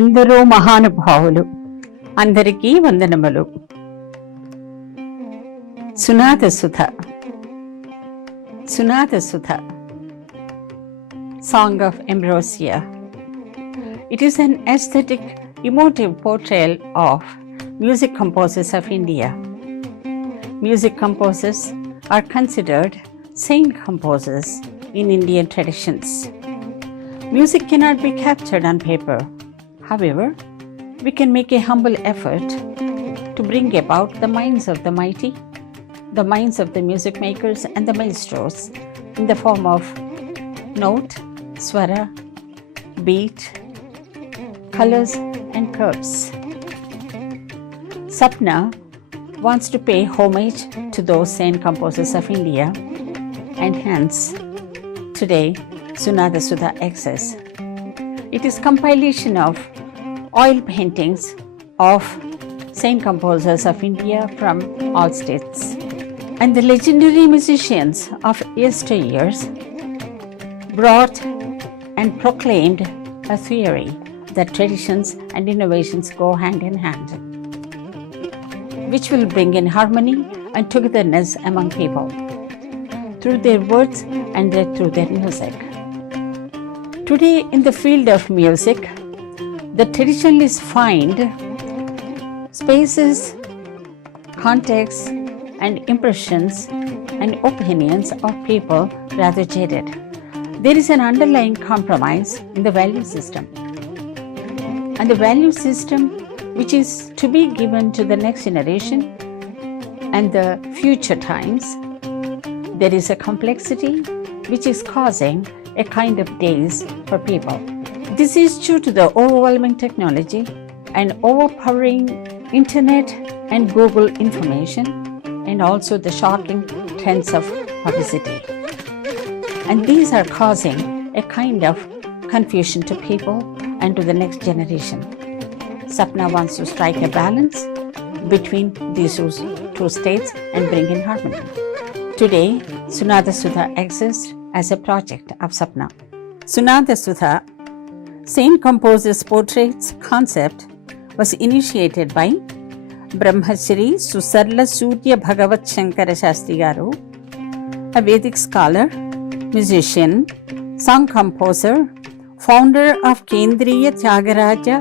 ఎందరో మహానుభావులు అందరికీ వందనములు. సునాద సుధ Song of Ambrosia. It is an aesthetic, emotive portrayal of music composers of India. Music composers are considered saint composers in Indian traditions. Music cannot be captured on paper. However, we can make a humble effort to bring about the minds of the mighty, the minds of the music makers and the maestros in the form of note, swara, beat, colors and curves. Sapna wants to pay homage to those saint composers of India, and hence today Sunada Sudha exists. It is compilation of oil paintings of saint composers of India from all states. And the legendary musicians of yesteryears brought and proclaimed a theory that traditions and innovations go hand in hand, which will bring in harmony and togetherness among people through their words and through their music. Today, in the field of music, the traditionalists find spaces, contexts, and impressions and opinions of people rather jaded. There is an underlying compromise in the value system. And the value system which is to be given to the next generation and the future times, there is a complexity which is causing a kind of daze for people. This is due to the overwhelming technology and overpowering internet and Google information, and also the shocking trends of publicity. And these are causing a kind of confusion to people and to the next generation. Sapna wants to strike a balance between these two states and bring in harmony. Today, Sunada Sudha exists as a project of Sapna. Sunada Sudha, Saint Composers Portraits concept was initiated by Brahmashri Susarla Surya Bhagavat Shankara Shastri Garu, a Vedic scholar, musician, song composer, founder of Kendriya Tyagaraja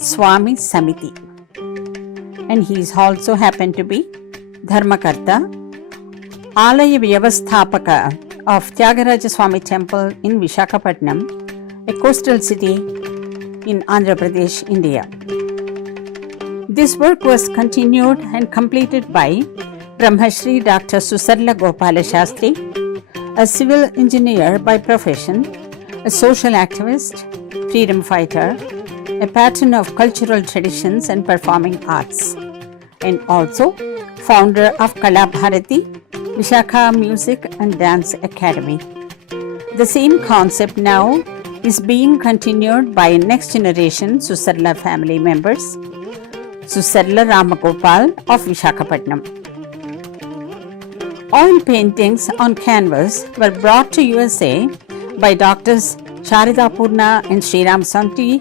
Swami Samiti. And he is also happened to be Dharmakarta, Alaya Vyavasthapaka of Tyagaraja Swami Temple in Visakhapatnam, a coastal city in Andhra Pradesh, India. This work was continued and completed by Brahmashri Dr. Susarla Gopala Shastri, a civil engineer by profession, a social activist, freedom fighter, a patron of cultural traditions and performing arts, and also founder of Kala Bharati, Vishakha Music and Dance Academy. The same concept now is being continued by next generation Susarla family members, Susarla Ramagopal of Visakhapatnam. Oil paintings on canvas were brought to USA by Drs. Charida Purna and Sriram Santi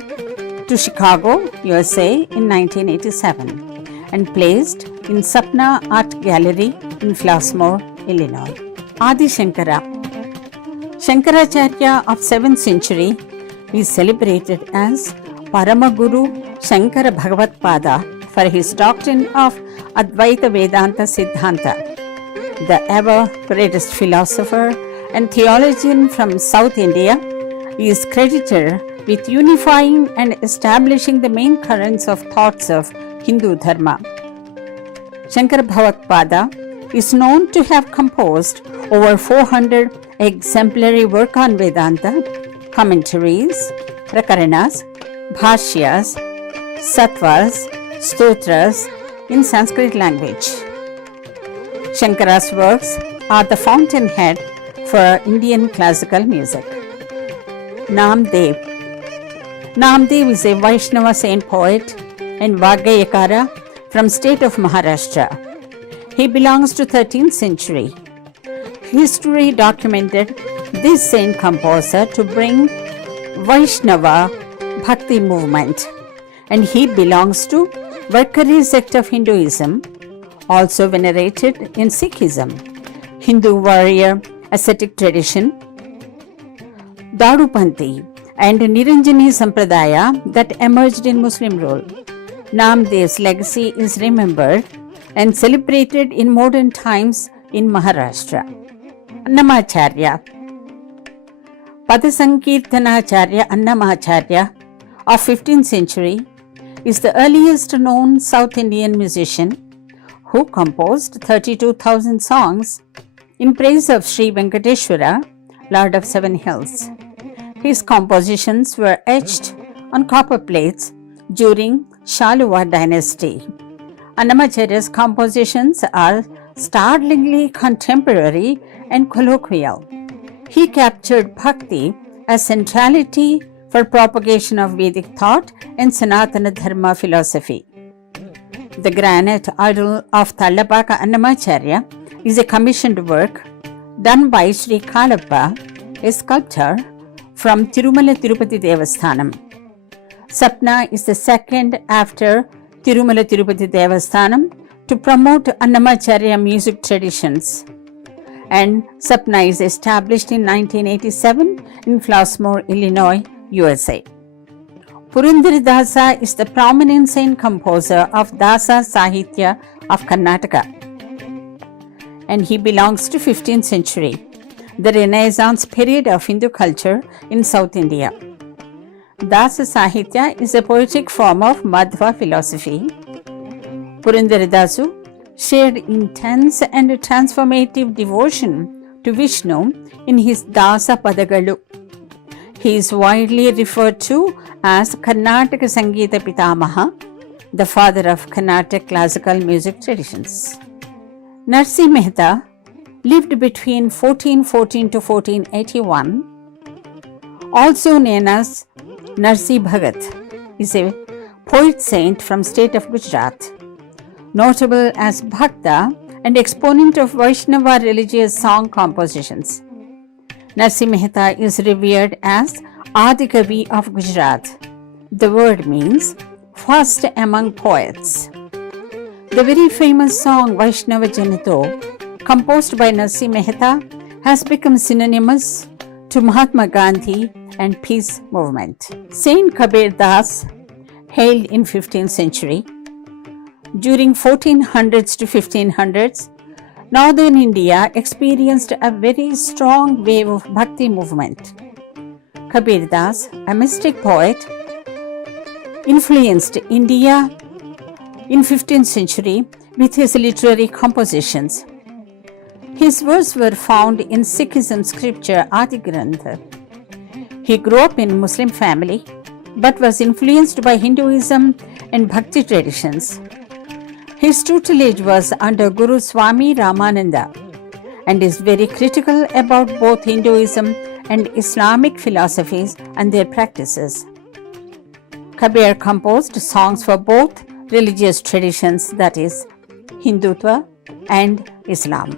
to Chicago, USA in 1987 and placed in Sapna Art Gallery in Flossmoor, Illinois. Adi Shankara, Shankaracharya of 7th century, is celebrated as Paramaguru Shankara Bhagavatpada for his doctrine of Advaita Vedanta Siddhanta. The ever greatest philosopher and theologian from South India, is credited with unifying and establishing the main currents of thoughts of Hindu Dharma. Shankara Bhagavatpada is known to have composed over 400 exemplary work on Vedanta, commentaries, prakaranas, bhashyas, sattvas, stotras in Sanskrit language. Shankara's works are the fountainhead for Indian classical music. Namdev. Namdev is a Vaishnava saint poet and Vagayakara from state of Maharashtra. He belongs to 13th century. History documented this saint composer to bring Vaishnava Bhakti movement, and he belongs to Varkari sect of Hinduism, also venerated in Sikhism, Hindu warrior ascetic tradition, Dadupanthi, and Niranjani Sampradaya that emerged in Muslim rule. Namdev's legacy is remembered and celebrated in modern times in Maharashtra. Annamacharya. Padasankirtanacharya Annamacharya of 15th century is the earliest known South Indian musician who composed 32,000 songs in praise of Sri Venkateshwara, Lord of Seven Hills. His compositions were etched on copper plates during Shaluva dynasty. Annamacharya's compositions are startlingly contemporary and colloquial. He captured Bhakti as centrality for propagation of Vedic thought and Sanatana Dharma philosophy. The granite idol of Tallapaka Annamacharya is a commissioned work done by Sri Kalappa, a sculptor from Tirumala Tirupati Devasthanam. Sapna is the second after Tirumala Tirupati Devasthanam to promote Annamacharya music traditions, and Sapna is established in 1987 in Flossmoor, Illinois, USA. Purandaradasa is the prominent saint composer of Dasa Sahitya of Karnataka, and he belongs to 15th century, the Renaissance period of Hindu culture in South India. Dasa Sahitya is a poetic form of Madhva philosophy. Purandaradasu shared intense and transformative devotion to Vishnu in his Dasa Padagalu. He is widely referred to as Karnataka Sangeeta Pitamaha, the father of Carnatic classical music traditions. Narsi Mehta lived between 1414 to 1481, also known as Narsi Bhagat, is a poet saint from state of Gujarat, notable as Bhakta and exponent of Vaishnava religious song compositions. Narsi Mehta is revered as Adi Kavi of Gujarat. The word means first among poets. The very famous song Vaishnava Janato, composed by Narsi Mehta, has become synonymous to Mahatma Gandhi and peace movement. Saint Kabir Das hailed in 15th century. During 1400s to 1500s, Northern India experienced a very strong wave of Bhakti movement. Kabir Das, a mystic poet, influenced India in 15th century with his literary compositions. His works were found in Sikhism scripture Adi Grantha. He grew up in a Muslim family but was influenced by Hinduism and Bhakti traditions. His tutelage was under Guru Swami Ramananda and is very critical about both Hinduism and Islamic philosophies and their practices. Kabir composed songs for both religious traditions, that is, Hindutva and Islam.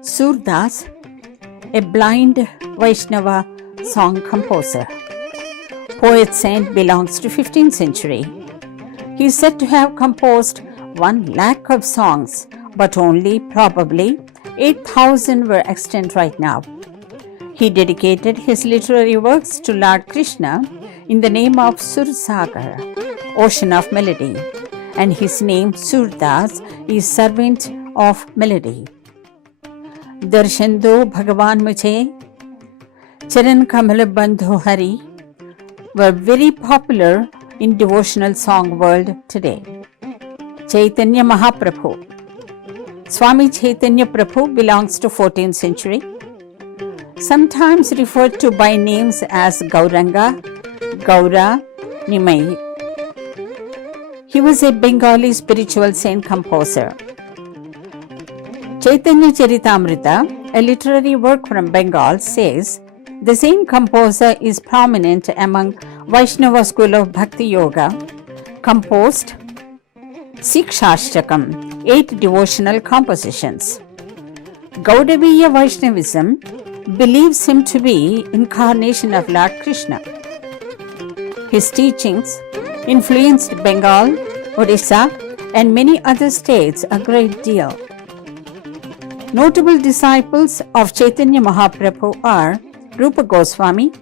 Surdas, a blind Vaishnava song composer. Poet saint belongs to 15th century. He is said to have composed 1 lakh of songs, but only probably 8,000 were extant right now. He dedicated his literary works to Lord Krishna in the name of Sursagar, ocean of melody, and his name Surdas is servant of melody. Darshan do Bhagavan Mujhe, Charan Kamal Bandhu Hari were very popular in devotional song world today. Chaitanya Mahaprabhu. Swami Chaitanya Prabhu belongs to 14th century, sometimes referred to by names as Gauranga, Gaura, Nimai. He was a Bengali spiritual saint composer. Chaitanya Charitamrita, a literary work from Bengal, says the same composer is prominent among Vaishnava school of Bhakti Yoga, composed Sikshashtakam, 8 devotional compositions. Gaudaviya Vaishnavism believes him to be incarnation of Lord Krishna. His teachings influenced Bengal, Odisha, and many other states a great deal. Notable disciples of Chaitanya Mahaprabhu are Rupa Goswami,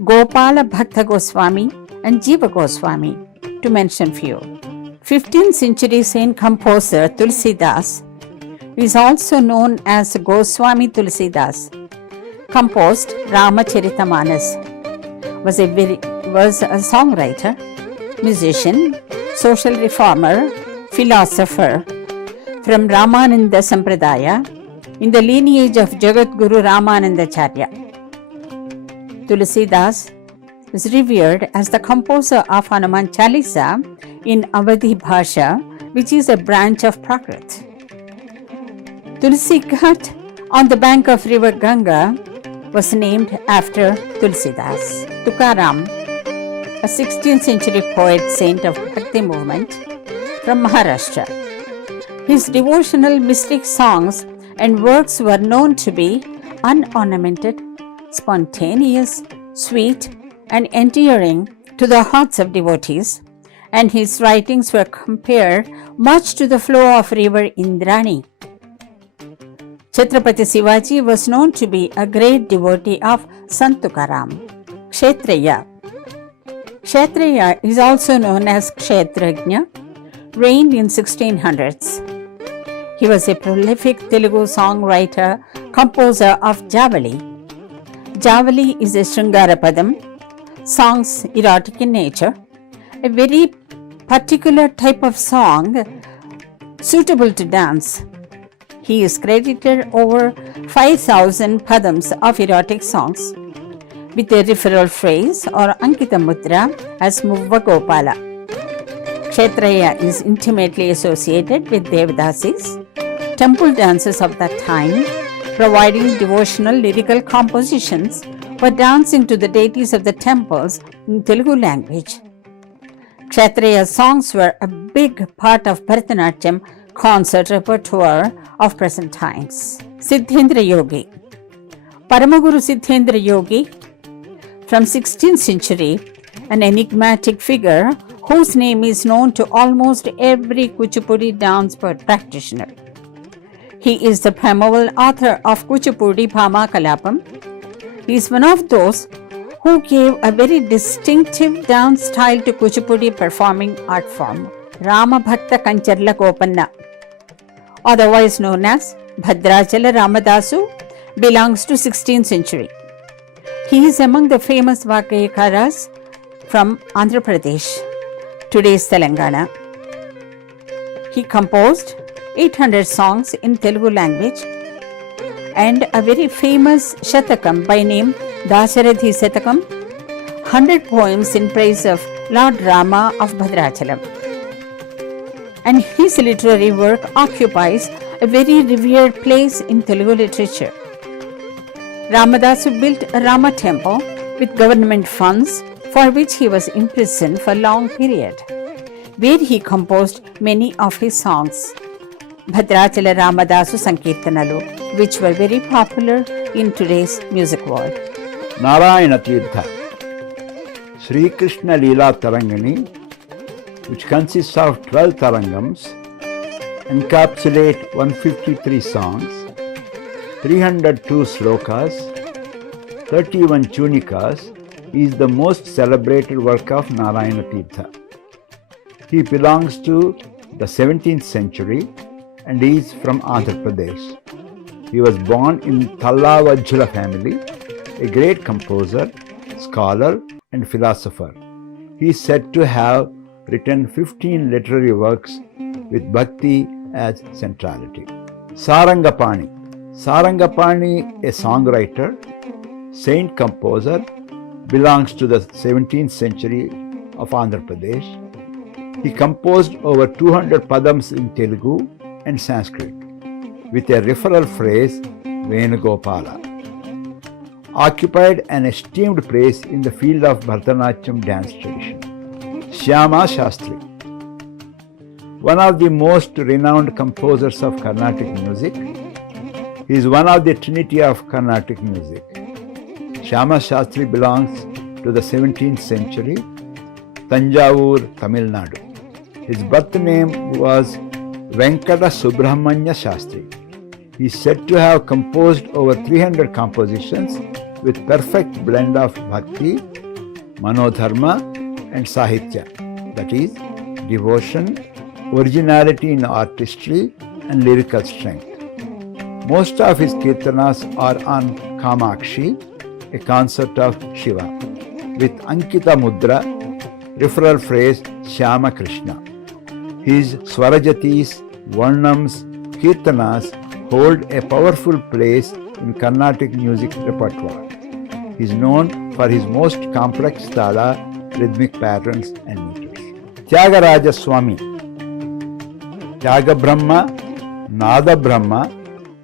Gopala Bhakta Goswami, and Jiva Goswami, to mention few. 15th century saint composer Tulsidas, who is also known as Goswami Tulsidas, composed Ramacharita-manas, was a songwriter, musician, social reformer, philosopher from Ramananda Sampradaya in the lineage of Jagat Guru Ramanandacharya. Tulsidas is revered as the composer of Hanuman Chalisa in Awadhi Bhasha, which is a branch of Prakrit. Tulsi Ghat on the bank of river Ganga was named after Tulsidas. Tukaram, a 16th century poet saint of Bhakti movement from Maharashtra. His devotional mystic songs and works were known to be unornamented, spontaneous, sweet, and endearing to the hearts of devotees, and his writings were compared much to the flow of river Indrani. Chhatrapati Shivaji was known to be a great devotee of Sant Tukaram. Kshetriya. Kshetriya is also known as Kshetrajna, reigned in 1600s. He was a prolific Telugu songwriter, composer of Javali. Javali is a Sringara Padam, songs erotic in nature, a very particular type of song suitable to dance. He is credited over 5,000 padams of erotic songs with a referral phrase or Ankita Mudra as Muvva Gopala. Kshetraya is intimately associated with Devadasis, temple dances of that time, providing devotional lyrical compositions for dancing to the deities of the temples in Telugu language. Kshetraya's songs were a big part of Bharatanatyam concert repertoire of present times. Siddhendra Yogi. Paramaguru Siddhendra Yogi from 16th century, an enigmatic figure whose name is known to almost every Kuchipudi dance practitioner. He is the primeval author of Kuchipudi Bhama Kalapam. He is one of those who gave a very distinctive dance style to Kuchipudi performing art form. Rama Bhakta Kancharla Kopanna, otherwise known as Bhadrachala Ramadasu, belongs to 16th century. He is among the famous Vakayakaras from Andhra Pradesh, today's Telangana. He composed 800 songs in Telugu language and a very famous Shatakam by name Dasarathi Shatakam, 100 poems in praise of Lord Rama of Bhadrachalam. And his literary work occupies a very revered place in Telugu literature. Ramadasu built a Rama temple with government funds, for which he was imprisoned for a long period, where he composed many of his songs. Bhadrachala Ramadasu Sankirtanalu, which were very popular in today's music world. Narayana Tirtha, Sri Krishna Leela Tarangani, which consists of 12 tarangams, encapsulate 153 songs, 302 slokas, 31 chunikas, is the most celebrated work of Narayana Tirtha. He belongs to the 17th century and is from Andhra Pradesh. He was born in Tallavajjula family, a great composer, scholar and philosopher. He is said to have written 15 literary works with Bhakti as centrality. Sarangapani. Sarangapani, a songwriter, saint composer, belongs to the 17th century of Andhra Pradesh. He composed over 200 padams in Telugu and Sanskrit with a referral phrase Venugopala. Occupied an esteemed place in the field of Bharatanatyam dance tradition. Shyama Shastri, one of the most renowned composers of Carnatic music, He is one of the trinity of Carnatic music. Shyama Shastri belongs to the 17th century, Tanjavur, Tamil Nadu. His birth name was Venkata Subramanya Shastri. He is said to have composed over 300 compositions with perfect blend of bhakti, manodharma and sahitya, that is, devotion, originality in artistry and lyrical strength. Most of his kirtanas are on Kamakshi, a consort of Shiva, with Ankita Mudra, referral phrase Shyama Krishna. His Swarajatis, Varnams, Kirtanas hold a powerful place in Carnatic music repertoire. He is known for his most complex tala, rhythmic patterns and meters. Tyagaraja Swami, Tyaga Brahma, Nada Brahma,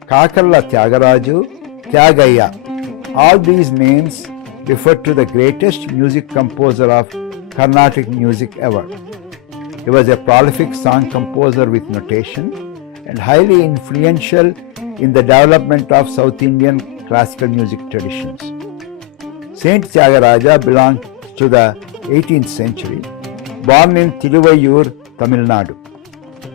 Kakalla Tyagaraju, Tyagaya. All these names refer to the greatest music composer of Carnatic music ever. He was a prolific song composer with notation and highly influential in the development of South Indian classical music traditions. Saint Tyagaraja belonged to the 18th century, born in Tiruvayur, Tamil Nadu.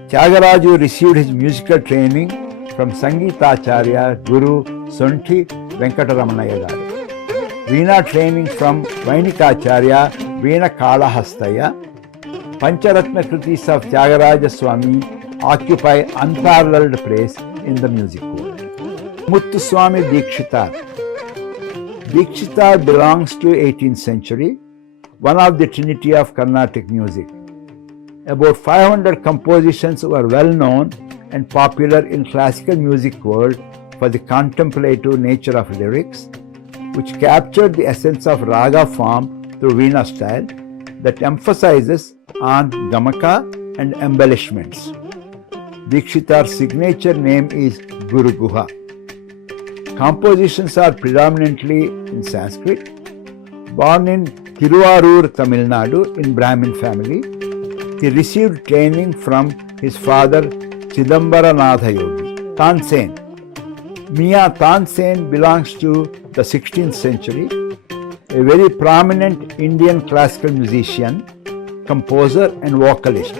Tyagaraju received his musical training from Sangeetacharya Guru Sonti Venkataramanaya Garu. Veena training from Vainikacharya Veena Kalahastaya. Pancharatna Kritis of Tyagaraja Swami occupy unparalleled place in the music world. Muthuswami Dikshitar. Dikshitar belongs to 18th century, one of the trinity of Carnatic music. About 500 compositions were well known and popular in classical music world for the contemplative nature of lyrics, which captured the essence of raga form through Veena style that emphasizes on gamaka and embellishments. Dikshitar's signature name is Guru Guha. Compositions are predominantly in Sanskrit. Born in Tiruvarur, Tamil Nadu, in Brahmin family, he received training from his father Chidambaranatha Yogi. Tansen. Mia Tansen belongs to the 16th century, a very prominent Indian classical musician, composer and vocalist.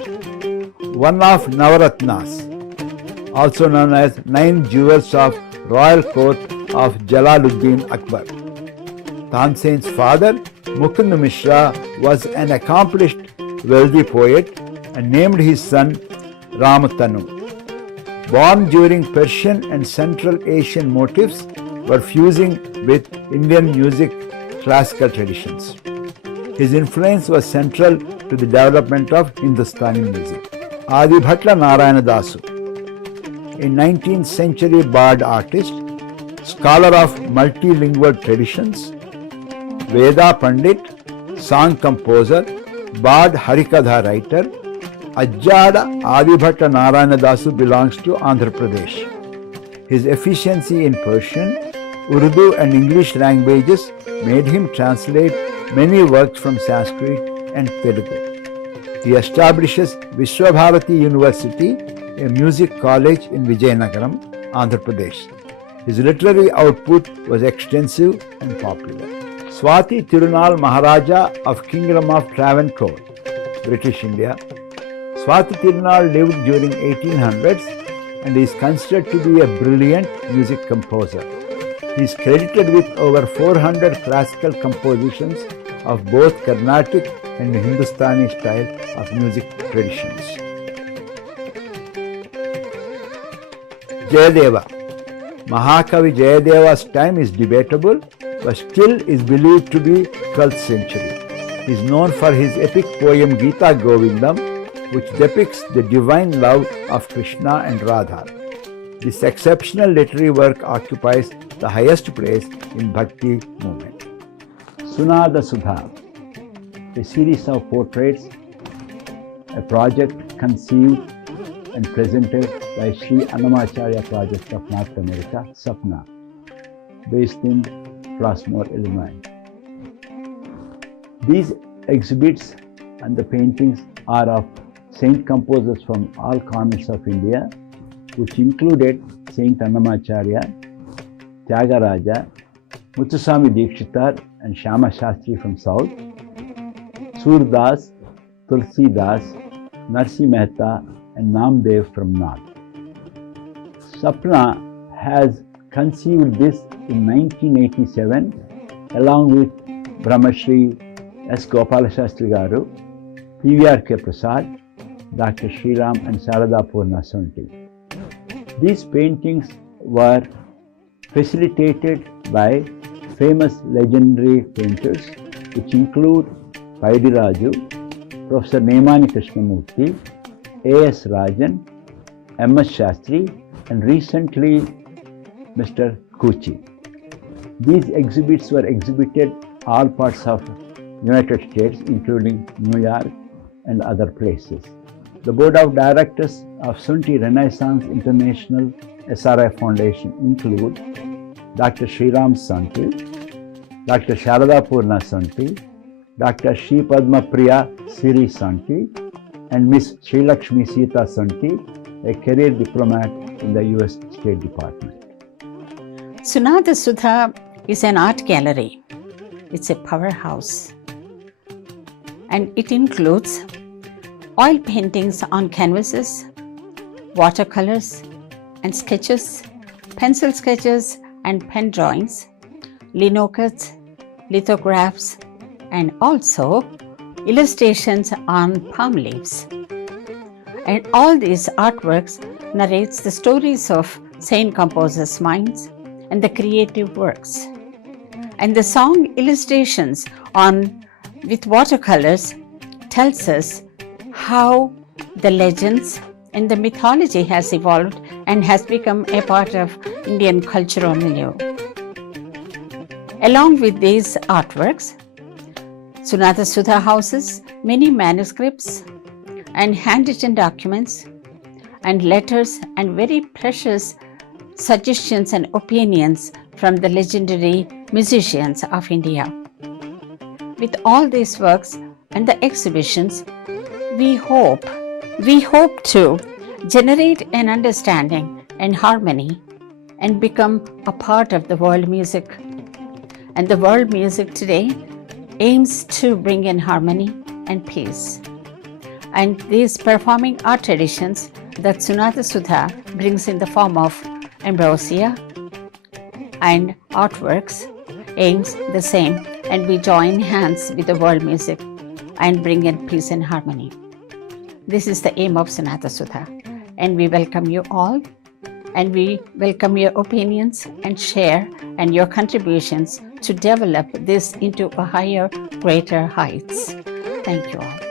One of Navaratnas, also known as 9 jewels of royal court of Jalaluddin Akbar. Tansen's father, Mukund Mishra, was an accomplished wealthy poet and named his son Ramatanu. Born during Persian and Central Asian motifs were fusing with Indian music classical traditions. His influence was central to the development of Hindustani music. Adibhatla Narayana Dasu, a 19th century bard artist, scholar of multilingual traditions, Veda Pandit, song composer, bard Harikatha writer, Ajjada Adibhatla Narayana Dasu belongs to Andhra Pradesh. His efficiency in Persian, Urdu and English languages made him translate many works from Sanskrit and Telugu. He establishes Vishwabharati University, a music college in Vijayanagaram, Andhra Pradesh. His literary output was extensive and popular. Swati Tirunal Maharaja of Kingdom of Travancore, British India. Swati Tirunal lived during 1800s and is considered to be a brilliant music composer. He is credited with over 400 classical compositions of both Carnatic and Hindustani style of music traditions. Jayadeva. Mahakavi Jayadeva's time is debatable, but still is believed to be 12th century. He is known for his epic poem Gita Govindam, which depicts the divine love of Krishna and Radha. This exceptional literary work occupies the highest place in Bhakti movement. Sunada Sudha, a series of portraits, a project conceived and presented by Sri Annamacharya Project of North America, SAPNA, based in Flossmoor, Illinois. These exhibits and the paintings are of saint composers from all corners of India, which included Saint Annamacharya, Tyagaraja, Muthuswami Dikshitar and Shyama Shastri from South, Surdas, Tulsidas, Narsi Mehta and Namdev from North. Sapna has conceived this in 1987 along with Brahmashri S. Gopala Shastri Garu, P.V.R. K. Prasad, Dr. Sriram and Sarada Purna Sonti. These paintings were facilitated by famous legendary painters which include Paidi Raju, Professor Nemani Krishnamurti, A.S. Rajan, M.S. Shastri and recently Mr. Kuchi. These exhibits were exhibited all parts of United States including New York and other places. The Board of Directors of Sonti Renaissance International SRI Foundation include Dr. Sriram Sonti, Dr. Sharada Purna Sonti, Dr. Shri Padma Priya Siri Sonti, and Miss Sri Lakshmi Sita Sonti, a career diplomat in the US State Department. Sunada Sudha is an art gallery. It's a powerhouse. And it includes oil paintings on canvases, watercolors and sketches, pencil sketches and pen drawings, linocuts, lithographs, and also illustrations on palm leaves. And all these artworks narrates the stories of saint composers' minds and the creative works. And the song illustrations with watercolors tells us how the legends and the mythology has evolved and has become a part of Indian cultural milieu. Along with these artworks, Sunada Sudha houses many manuscripts and handwritten documents and letters and very precious suggestions and opinions from the legendary musicians of India. With all these works and the exhibitions, we hope to generate an understanding and harmony and become a part of the world music. And the world music today aims to bring in harmony and peace. And these performing art traditions that Sunada Sudha brings in the form of ambrosia and artworks aims the same, and we join hands with the world music and bring in peace and harmony. This is the aim of Sunada Sudha, and we welcome you all, and we welcome your opinions and share and your contributions to develop this into a higher, greater heights. Thank you all.